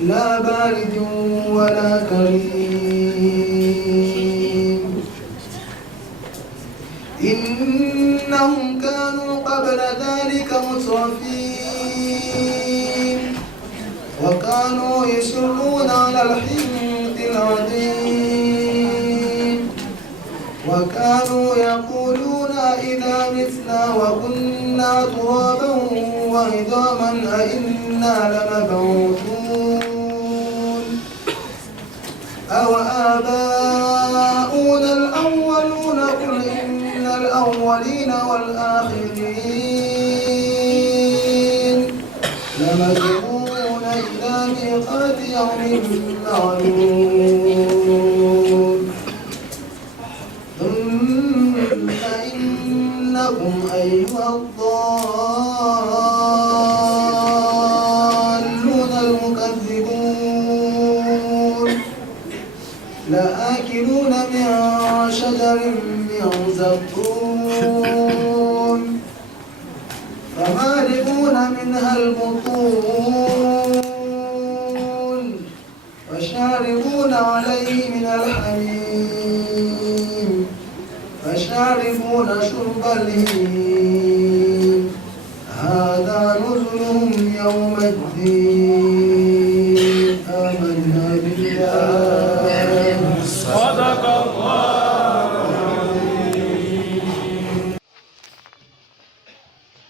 لا بارد ولا كريم إنهم كانوا قبل ذلك مترفين وكانوا يصرون على الحنث العظيم وكانوا يقولون إذا متنا وكنا ترابا وعظاما أئنا لمبعوثون أو آباؤنا الأولون قل إن الأولين والآخرين لمجموعون إلى ميقات يوم معلوم ثم إنكم أيها الضالون المكذبون لآكلون من شجر من زقوم فمالئون منها البطون وشاربون عليه من الحميم فشاربون شرب الهيم هذا نزلهم يوم الدين آمنا بالله صدق الله.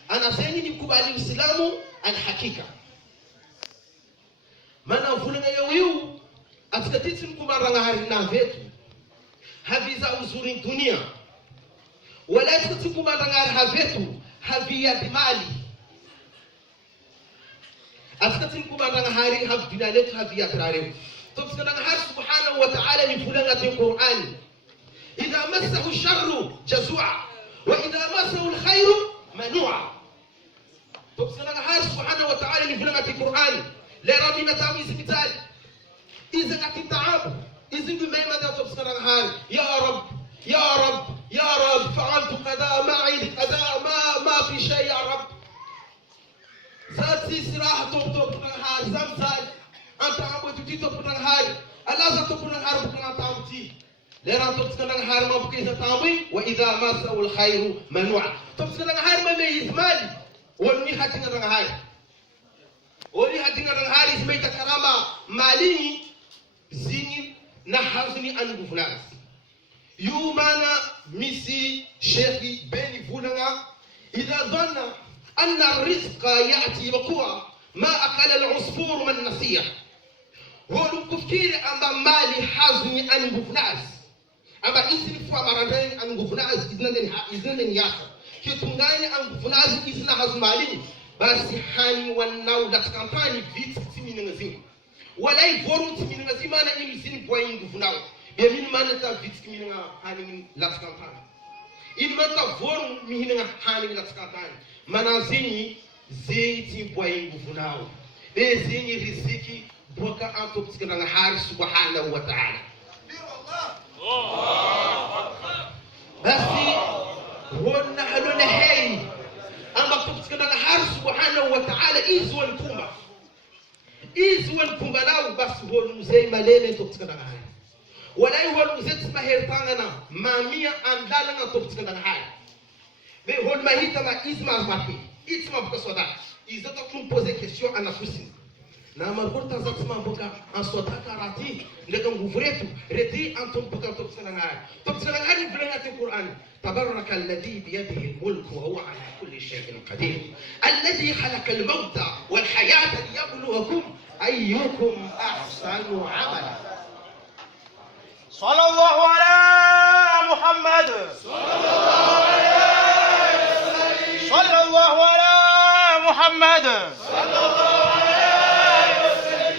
Anasema ni kubali Uislamu an hakika. Maana ufulanga yoyu atikatiti mkumaranga harina vetu. Haviza uzuri dunia. Wala atikatiti mkumaranga havetu havia dimali. Atikatiti mkumaranga hari havina letu havia trarewu. Tobsikana har subhanahu wa ta'ala ni fulanga ti Qur'ani. Idha massahu sharru jazua wa idha massahu alkhairu manua. Tobsikana har subhanahu wa ta'ala ni fulanga ti Qur'ani. La rabina tawi hospitali. Iza katitaabu izi ngumema da tobsikana har ya rab ya rab ya rab fa'altu qada ma'i qada ma fi shay ya rab. Zati sirah top har zamtai anta abo tutito punan hari alaza to punan har punan tamti lera to tsanan har ma bukai sa tamwi wa idha masau alkhairu manua to tsanan har ma mai izmali wani hatin ran hari wani hatin ran hari ismai ta karama malini zini na hazni an gufnas yumana misi shekhi beni vulanga idha dhanna anna arrizqa ya'ti baqwa ma akala al'usfur man nasiya Wolu kufikiri amba mali hazni an gufnas amba isini fwa maradani an gufnas iznanden yaka kitungani an gufnas isna hazmali basi hani wanau da kampani vit timini ngazim walai voru timini ngazim ana imsini point gufnau be min manata vit timini nga hani la kampani il mata voru mihina hani la kampani manazini zeiti point gufnau be zini riziki boka anto tsikana har subhanahu wa ta'ala basi wonna halona hay amba tsikana har subhanahu wa ta'ala izwan kumba nao basi wonu mzee malele to tsikana har walai wonu mzee tsmaher tangana mamia andala na to tsikana har be won mahita ma izma mapi itma buka soda izoto kum poser question ana fusi na margorta zatsma boka an sota karati lekan guvretu reti antum boka tobsana ni brangati Qur'an tabaraka alladhi bi yadihi almulk wa huwa ala kulli shay'in qadir alladhi khalaqa almauta wal hayata liyabluwakum ayyukum ahsanu amala sallallahu ala Muhammad sallallahu ala Muhammad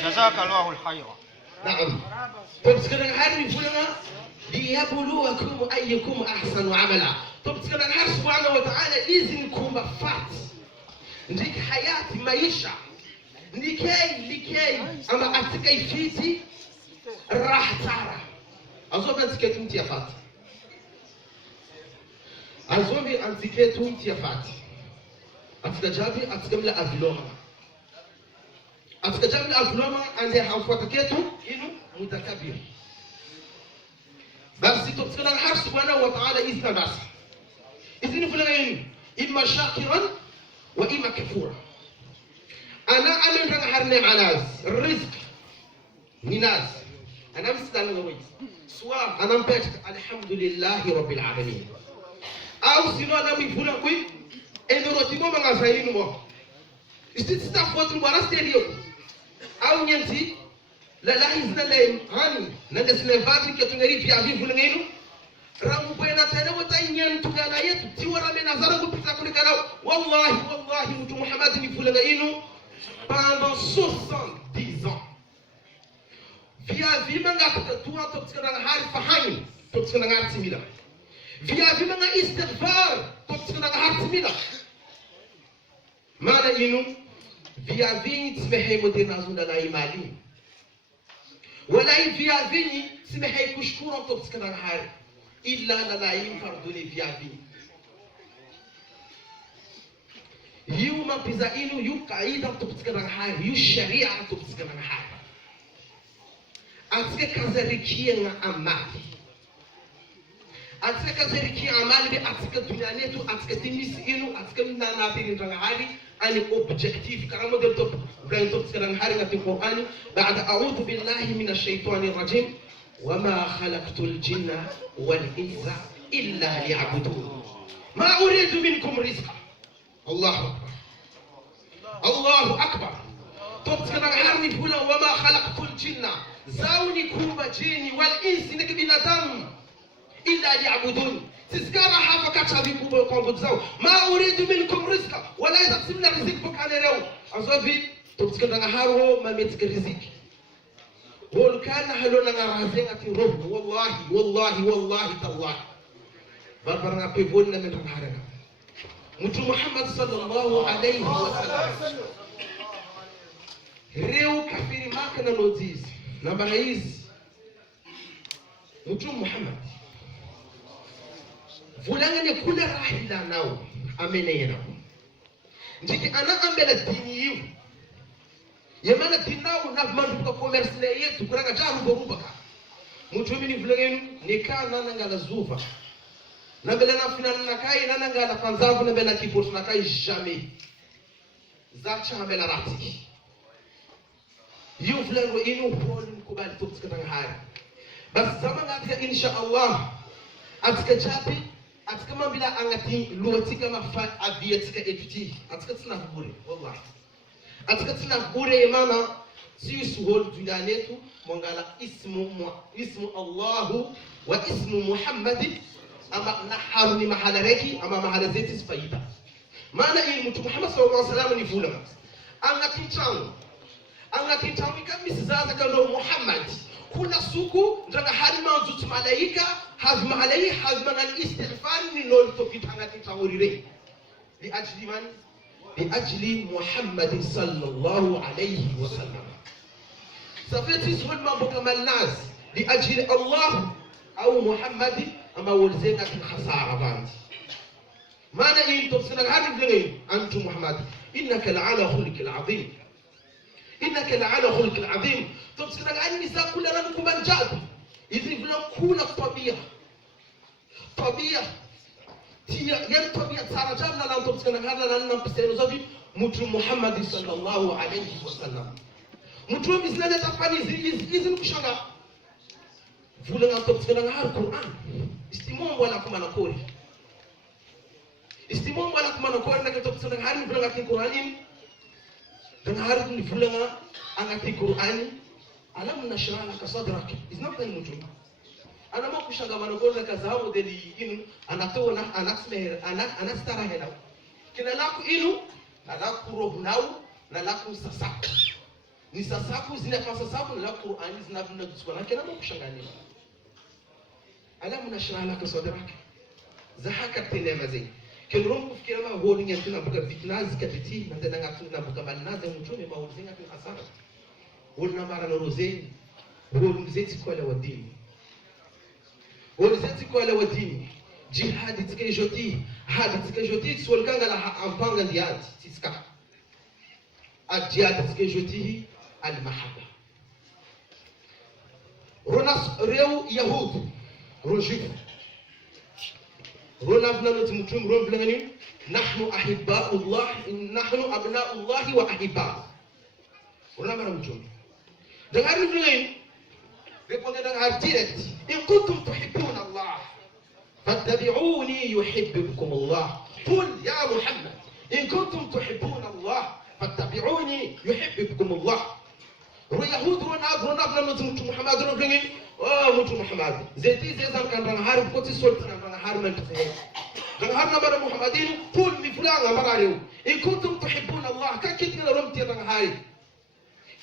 جزاك الله الخير. نعم. تبتكرن هذه فلنا ليبلوكم أيكم أحسن عملا. تبتكرن هذا سبحانه وتعالى إذنكم بفات. ndiki hayati maisha likay ama atikay fiti rahtara azoba tiketi mti yafati azobi antiketu mti yafati atikajabi atikamla aviloma atika jamii afulama ande hamfuata ketu inu mutakabir. Basi tupsikana har subhanahu wa ta'ala izna basi izini fulana inu imma shakiran wa imma kafura. Ana anendanga har ne anas rizq minas ana msidanga ngoyi swa ana mpet alhamdulillahi rabbil alamin au sino ana mifuna kui endoro timo manga zainu mo istita fotu bwana stereo au nyenti la izna le hani na desne vati ke tungeri vya vivu ngenu ramu bwana tena wata nyen tugana yetu tiwara mena zara kupita kulikana wallahi mtu Muhammad ni fulanga inu pendant 70 ans via vimanga tuwa toksikana hari fahani toksikana ngati mila via vimanga istighfar toksikana ngati mila maana inu via vini tsemehe modena zunda na imali wala via vini tsemehe kushkuru toksikana hari illa la yifarduni via vini yuma pisa inu yu kaida toksikana hari yu sharia toksikana hari atike kazarikia nga amali atike kazarikia amali bi atike dunia netu atike timisi inu atike nana tini ngahari ani objectif karamo del top brain top skana ngahari ngati Qur'ani ba'da a'udhu billahi minash shaitani rajim wama khalaqtul jinna wal insa illa liya'budun ma uridu minkum rizqa Allahu akbar top skana ngahari fula wama khalaqtul jinna zauni kumba jini wal insi ni binadamu illa liya'budun tiskara hafa kata vikubwa kwa nguvu zao ma uridu minkum rizqa wala yasibna riziki pokane leo azovi tupsikana haro mametika riziki wal kana halona ngarazenga ti roho wallahi tallahi barbaranga pevonna men harana mutu Muhammad sallallahu alayhi wa sallam reu kafiri maka na notice namba hizi mutu Muhammad vulangane kula rahila nao amenena ndiki ana ambela dini yiu yamana dinao na manduka commerce le yetu kuranga jaru borubaka mutu mini vulangenu nikana nangala zuva na bela na final na kai na nangala fanzavu na bela kipot na kai jamais zacha bela rati yuflan wa inu holun kubali tupsikana haya bas zama ngatika insha Allah atika chapi atika mambila angati luatika mafa aviatika etuti atika tsina bure wallahi atika tsina bure mama sisu hol dunanetu mongala ismu Allahu wa ismu Muhammad ama naharuni mahala reki ama mahala zeti sifaida maana hii mtu Muhammad sallallahu alaihi wasallam ni fula angati changu kamisi zaza kando Muhammad kula suku ndanga harima nzutu malaika hazma alayhi hazma al-istighfar ni lol topit angati tawrire li ajli Muhammad sallallahu alayhi wasallam safeti sulma bukamal nas li ajli Allah au Muhammad ama walzenga fi khasara bandi maana hii tofsina hadi vile antu Muhammad innaka la'ala khulqil azim innaka la'ala khulqil azim tofsina gani za kula na kubanjabu hizi vile kuna tabia tia yan tabia sana jamna na tofsina gani na mpeseno zavi mtu Muhammad sallallahu alayhi wasallam mtu mzina tafani hizi mkushanga vule na tofsina gani Qur'an istimombo la kuma na kori na tofsina gani vule na Qur'an dan hari ni vule na angati Qur'an alam nashrah laka sadrak iznabta mutu ana ma kushanga manogona kazao deli inu anatona anastara hela kila laku inu alaku rohunau na laku sasaku ni sasaku zina sasaku na laku Qur'an zinabuna kusukana kila ma kushanga ni alam nashrah laka sadrak zahaka telemazi kelrom kufikira ma honi nyatina buka fitnazi kapiti na tena ngatuna buka banaze mtume mauzinga kwa hasara wona mara na rozeni wonzeti kwa la wadini jihad tikejoti hadi solkanga la ampanga ndiati tiska ajia tikejoti المحبة. ريو يهود رجيف رونا بنا نتمتم رون بلغني نحن أحباء الله نحن أبناء الله وأحباء رونا بنا نتمتم دعار بلغني ريبوني دعار ديركت إن كنتم تحبون الله فاتبعوني يحببكم الله. قل يا محمد إن كنتم تحبون الله فاتبعوني يحببكم الله. رو يهود رونا بنا نتمتم محمد رون بلغني mutu Muhammad zeti zezan kan ran har ko ti sol tan ran har man tafe dan har nabara Muhammadin qul li fulan amararu in kuntum tuhibbuna Allah kan kitin ram ti ran har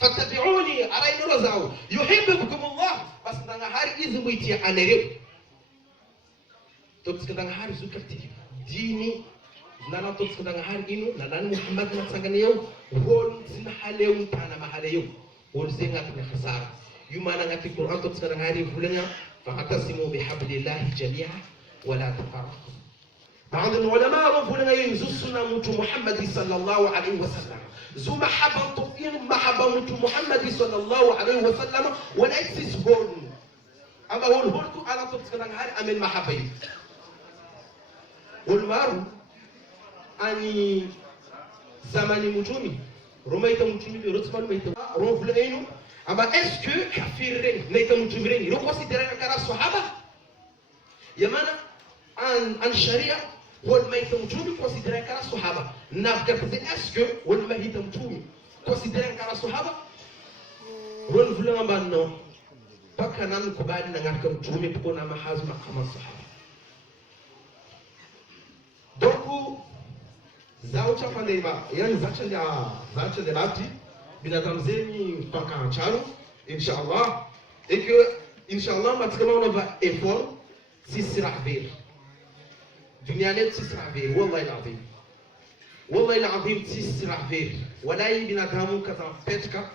fattabi'uni arayna razaw yuhibbukum Allah bas dan har izmu ti anere to tsikan har zukati dini nana to tsikan har inu nana Muhammad na sangane yow hol sin halew tana mahalew hol zinga ta khasara يوم أنا في القرآن تذكر هذه فلنا فاعتصموا بحبل الله جميعا ولا تفرقوا. بعض العلماء فلنا ينزلنا موت محمد صلى الله عليه وسلم. زو محبة طفين محبة موت محمد صلى الله عليه وسلم ولا يكسس هون. أما هو الهرت أنا تذكر هذه أمن محبة. والمارو أني زمان موتومي رميت موتومي رتبان ميت رفلينو. أما est-ce que kafirين نيتمجمرين يقصدرون كرا الصحابة يمانا عن الشريعة هو ما يتمجمي considéré كرا الصحابة نافكر كذي est-ce que هو ما يتمجمي considéré كرا الصحابة رون فلان بانو بكرنا كبار نعرف مجمي بكون ما حاز مقام الصحابة donc زاوجة فنيما يعني زاوجة لابتي binadamzeni mpaka chano inshallah et que inshallah maintenant on va effort si sera ver dunianet si sera ver wallahi alazim si sera ver walai binadamu kaza petka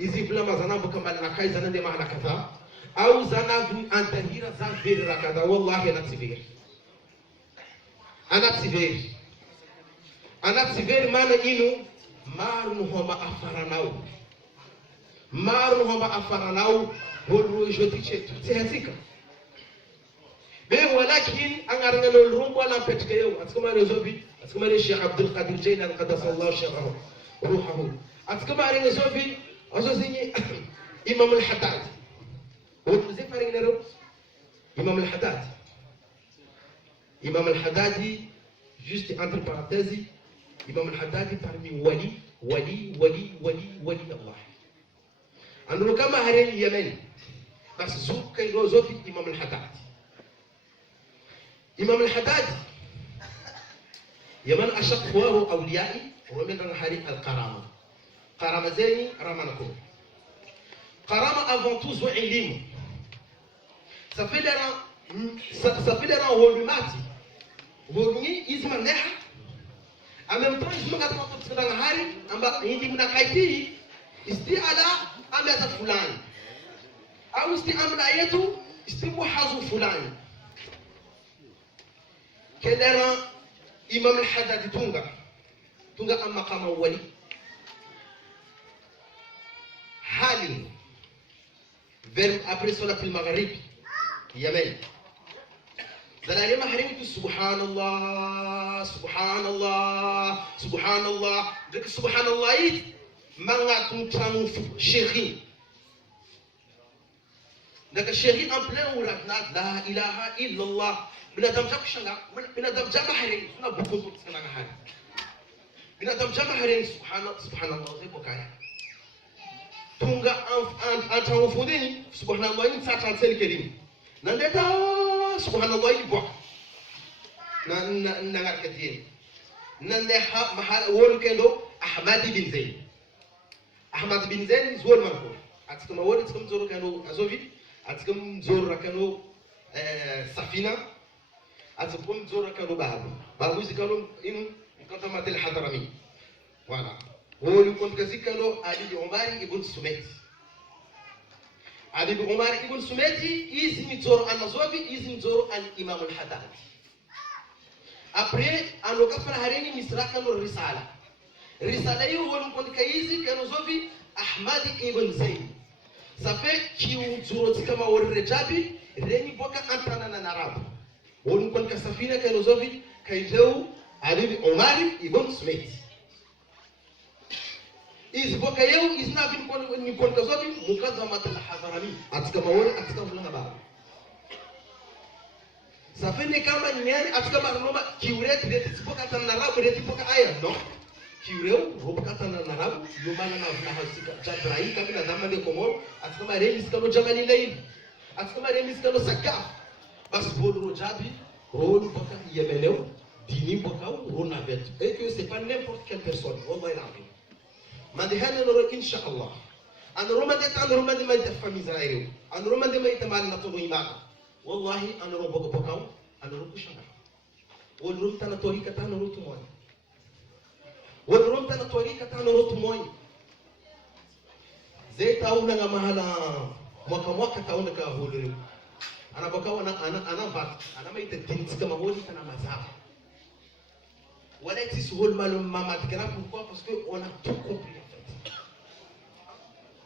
izi vila mazana bukamba na kai zana de maana kaza au zana antahira za ver rakada wallahi anativer maana inu maru homa afaranau holu joti chetu tehasika be walakin angarna lo rumbo la petka yow atkuma rezobi atkuma le Sheikh Abdul Qadir Jilani qaddasallahu sharrahu ruhuhu atkuma rezobi azozini Imam al-Haddad holu zefari nero Imam al-Haddadi juste entre parenthèses Imam al-Haddadi parmi wali Allah. Anu kama hari Yemen, bas zuk kay rozofi Imam al-Haddadi. Imam al-Haddadi Yemen ashaq huwa awliyai wa min hari al-Qarama. Qarama zeni ramanakum. Qarama avant tout zo ilim. Ça fait des rangs holumati. Wogni izma neha en même temps je me gâte quand dans la hari amba hindi muna kaiti isti ala amata fulani au isti amna yetu isti muhazu fulani kedera Imam al-Haddadi tunga amma kama wali hali vers après salat al-maghrib Yemen dalali mahrimtu subhanallah dik subhanallah manga tumtanu shekhi daga shekhi en plein ouradna la ilaha illallah binadam jakshanga binadam jamahrin suna bukutu sana hali binadam jamahrin subhanallah zai bokaya tunga an tawo fudini subhanallah in sa tan sel kelim nan deta subhanallah ibo nan ngarkatien nan le mahal wol kendo Ahmad bin Zayn zol manko atkama wol tkam zoro kano azovi atkam zoro kano safina atkum zoro kano babu zikano inu kantama tel hadrami voilà wol kon kazikano Ali Omar ibn Sumayt Ali Omar ibn Sumeti izini zoro anazovi izini zoro an Imam al-Haddadi après anoka fara harini misraka no risala yo wonu kon kaizi kanozovi Ahmad ibn Zayd. Ça fait qu'il zorotika maori jabi reni boka antanana na arabu. Woni kon ka safina kay rozovi kay jew Ali Omar ibn Smith. Is boka yeu is na bin kon ni kon ka zobi mukaddamat al-Hadrami atika maori atika fulanga ba. Ça fait ne kama nyani atika marnoma kiureti reti boka tan na arabu reti boka aya no. Kiureu boka tan na arabu yumana na hasika jabrai kabila zamani komoro atika maremi sikalo jamani layl atika maremi sikalo sakaf bas bodro jabi rôle boka yemeneu dini boka rona vet et que c'est pas n'importe quelle personne wallahi l'azim mande hana no inshallah an roma de tan roma de may famille zaire an roma de may tamal na to imaka wallahi an ro boka boka an ro kushanga wol rum tan torika tan ro to moy wol rum tan torika tan ro to moy zai tauna nga mahala mwaka tauna ka hulu ana boka ana vat ana may tedin kama holi kana mazaba wala tisihol malum mama tikana pourquoi parce que on a tout compris en fait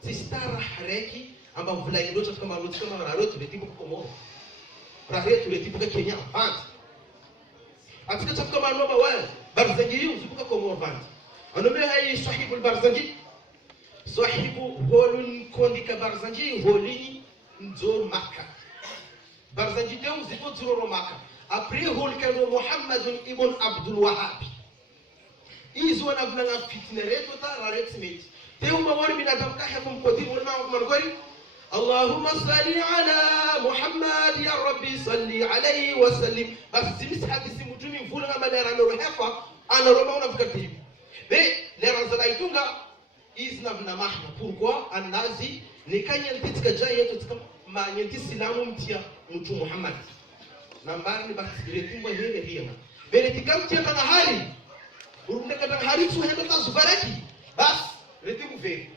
si stara hareki amba vula ndoto kama ndoto kama raro tu betipo komo raro tu betipo ka Kenya vant atika chapka mano ba wala barzangi uzubuka komo vant anombe hay sahibul barzangi sahibu holun kondika barzangi holini nzor makka barzangi teu zipo zuro makka après hol kano Muhammad ibn Abdul Wahhab izo na vlanga fitnere tota raret smith teu mawari binadam ka hefum kodir wal ma gori Allahumma salli ala Muhammad ya rabbi salli alayhi wa sallim bas zimis hadisi mutumi vulanga madara no hefa ana roma una fikati be le razalaitunga izna vna mahna pourquoi anazi ne kanyanti tika jayeto tika ma nyanti silamu mtia mtu Muhammad nambari basi retumba hele hiya bele tikamtia kana hali urunda kana hali tu hendo tazubaraki bas retumu ve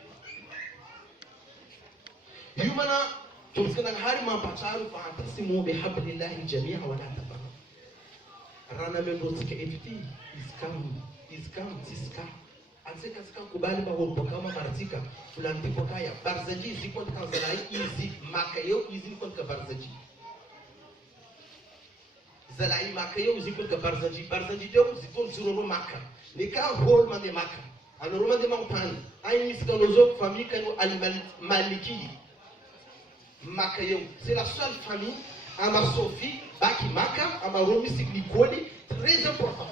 yumana tumskana hali ma pacharu fa tasimu bihablillahi jami'a wa la tafarraqu rana mendo tika eviti iskam tiska anseka sika kubali ba hobo kama martika fulani pokaya barzaji ziko kanzalai izi makayo izi konka barzaji zalai maka yau zikon ka barzanji deu zikon zuro maka ne ka hol mande maka ano romande montagne ay miskanozo famille kanu al maliki maka yau c'est la seule famille ama Sophie baki maka ama romi siklikoli très important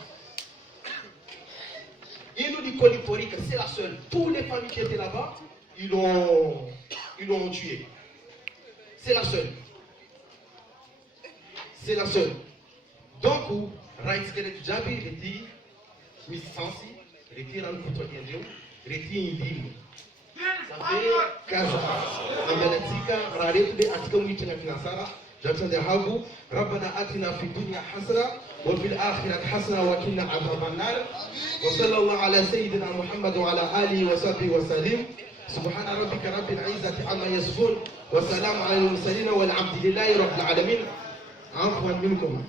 ino di koliporika c'est la seule tous les familles qui étaient là-bas ils l'ont tué c'est la seule donc rights que les jabi reti misansi reti ran kutokendio reti indili ça fait 15 ans amelatika raretu de atika mwitina kinasara jatan de hagu rabbana atina fi dunya hasana wa fil akhirati hasana wa qina adhaban nar wa sallallahu ala sayyidina muhammad wa ala alihi wa sahbihi wa sallim subhana rabbika rabbil izzati amma yasifun wa salamun ala al mursalin walhamdulillahi rabbil alamin afwan minkum